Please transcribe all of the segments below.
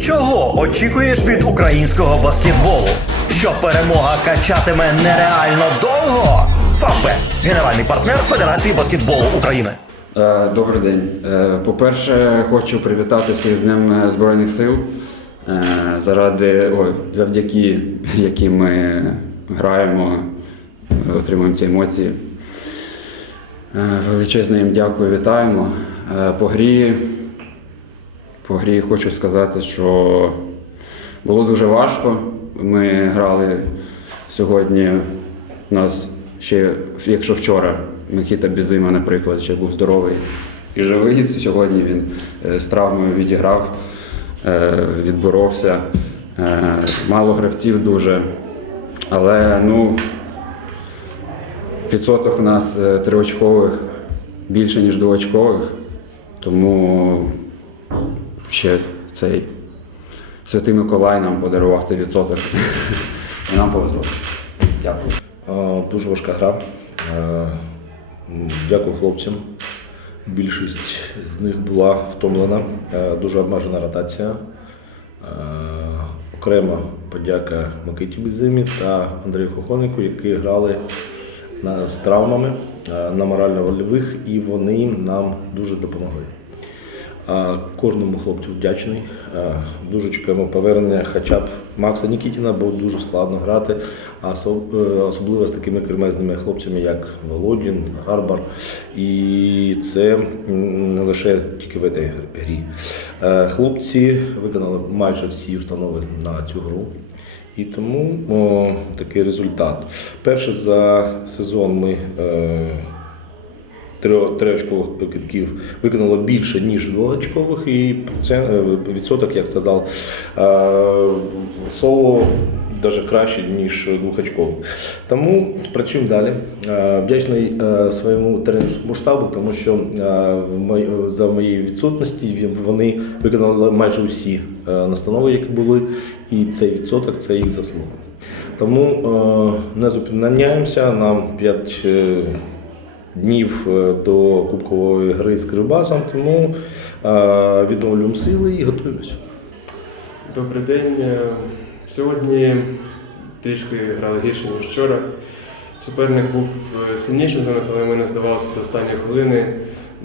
Чого очікуєш від українського баскетболу? Що перемога качатиме нереально довго? Фавбет – генеральний партнер Федерації баскетболу України. Е, Добрий день. Е, По-перше, хочу привітати всіх з Днем Збройних сил. Е, Заради, ой, завдяки яким ми граємо, отримуємо ці емоції. Величезне їм дякую, вітаємо. По грі, по грі хочу сказати, що було дуже важко. Ми грали сьогодні. У нас ще, якщо вчора Микита Бізима, наприклад, ще був здоровий і живий, сьогодні він е, з травмою відіграв, е, відборовся. Е, Мало гравців дуже. Але ну, відсоток у нас триочкових більше, ніж двоочкових. Тому ще цей Святий Миколай нам подарував цей відсоток. І нам повезло. Дякую. Дуже важка гра. Дякую хлопцям. Більшість з них була втомлена. Дуже обмежена ротація. Окрема подяка Микиті Безимі та Андрію Хохонику, які грали з травмами на морально-вольових, і вони нам дуже допомогли. Кожному хлопцю вдячний. Дуже чекаємо повернення хоча б Макса Нікітіна, бо дуже складно грати, а е, особливо з такими кремезними хлопцями, як Володін, Гарбар. І це не лише тільки в цій грі. Е, Хлопці виконали майже всі установи на цю гру. І тому о, такий результат. Перше за сезон ми е, триочкових китків виконало більше, ніж двоочкових, і е, відсоток, як сказав, е, соло навіть краще, ніж двохочковий. Тому працюємо далі. Е, Вдячний своєму тренерському штабу, тому що за моєї відсутності вони виконали майже усі настанови, які були, і цей відсоток це їх заслуга. Тому не зупиняємося, нам 5 днів е, до кубкової гри з Кривбасом, тому е, відновлюємо сили і готуємося. Добрий день. Е, Сьогодні трішки грали гірше, ніж вчора. Суперник був сильнішим за нас, але ми не здавалися до останньої хвилини.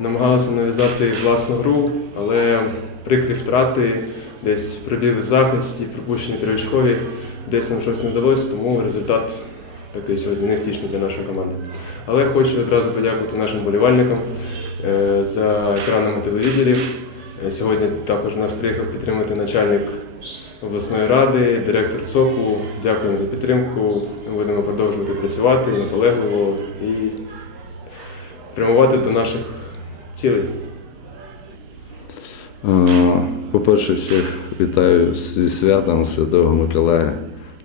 Намагалися нав'язати власну гру, але прикрі втрати, десь прибігли в захисті, пропущені триочкові, десь нам щось не вдалося, тому результат такий сьогодні невтішний для нашої команди. Але хочу одразу подякувати нашим болівальникам е, за екранами телевізорів. Е, Сьогодні також у нас приїхав підтримати начальник обласної ради, директор ЦОКу. Дякуємо за підтримку. Будемо продовжувати працювати наполегливо і прямувати до наших цілей. Е, По-перше, всіх вітаю зі святом Святого Миколая.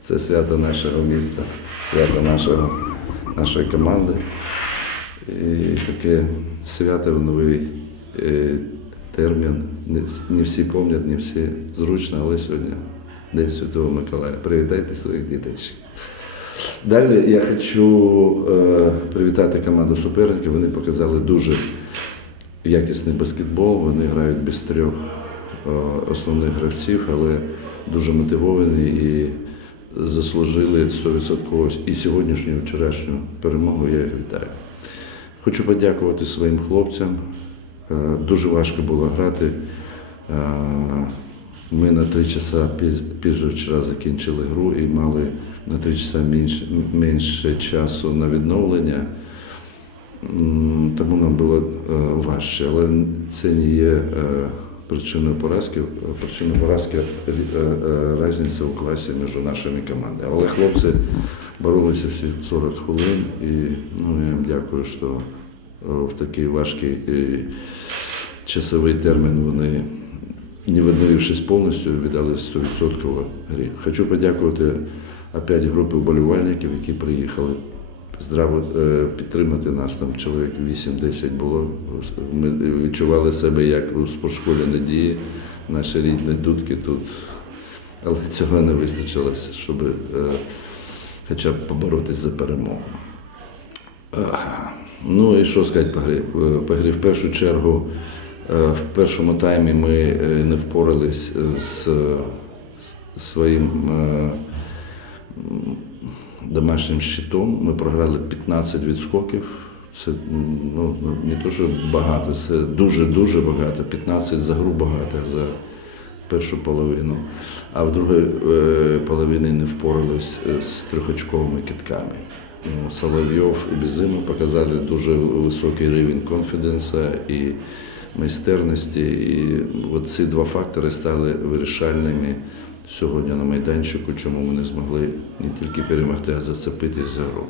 Це свято нашого міста, свято нашого, нашої команди. І таке свято в новий е, термін. Не, всі пам'ятають, не всі зручно, але сьогодні День Святого Миколая. Привітайте своїх діточок. Далі я хочу е, привітати команду суперників. Вони показали дуже якісний баскетбол. Вони грають без трьох е, основних гравців, але дуже мотивовані і заслужили 100% і сьогоднішню, і вчорашню перемогу. Я їх вітаю. Хочу подякувати своїм хлопцям. Е, Дуже важко було грати. Е, Ми на три часа піз- пізже вчора закінчили гру і мали на три часа менше, менше часу на відновлення. Тому нам було е, важче, але це не є причиною поразки. Причиною поразки е, е, різниця у класі між нашими командами. Але хлопці боролися всі 40 хвилин, і ну, я їм дякую, що е, в такий важкий е, часовий термін вони, не відновившись повністю, віддали 100% грі. Хочу подякувати опять групі вболівальників, які приїхали здраво е, підтримати нас. Там чоловік 8-10 було. Ми відчували себе як у спортшколі надії, наші рідні дудки тут. Але цього не вистачило, щоб е, хоча б поборотись за перемогу. Ну і що сказати по грі? Е, По грі в першу чергу В першому таймі ми не впорались з своїм домашнім щитом. Ми програли 15 відскоків. Це ну, ну, не що багато, це дуже-дуже багато. 15 за гру багато за першу половину. А в другій е, половині не впорались е, з трьохочковими китками. Соловйов і Безима показали дуже високий рівень конфіденса і майстерності. І ці два фактори стали вирішальними сьогодні на майданчику, чому ми не змогли не тільки перемогти, а зацепитись за гру.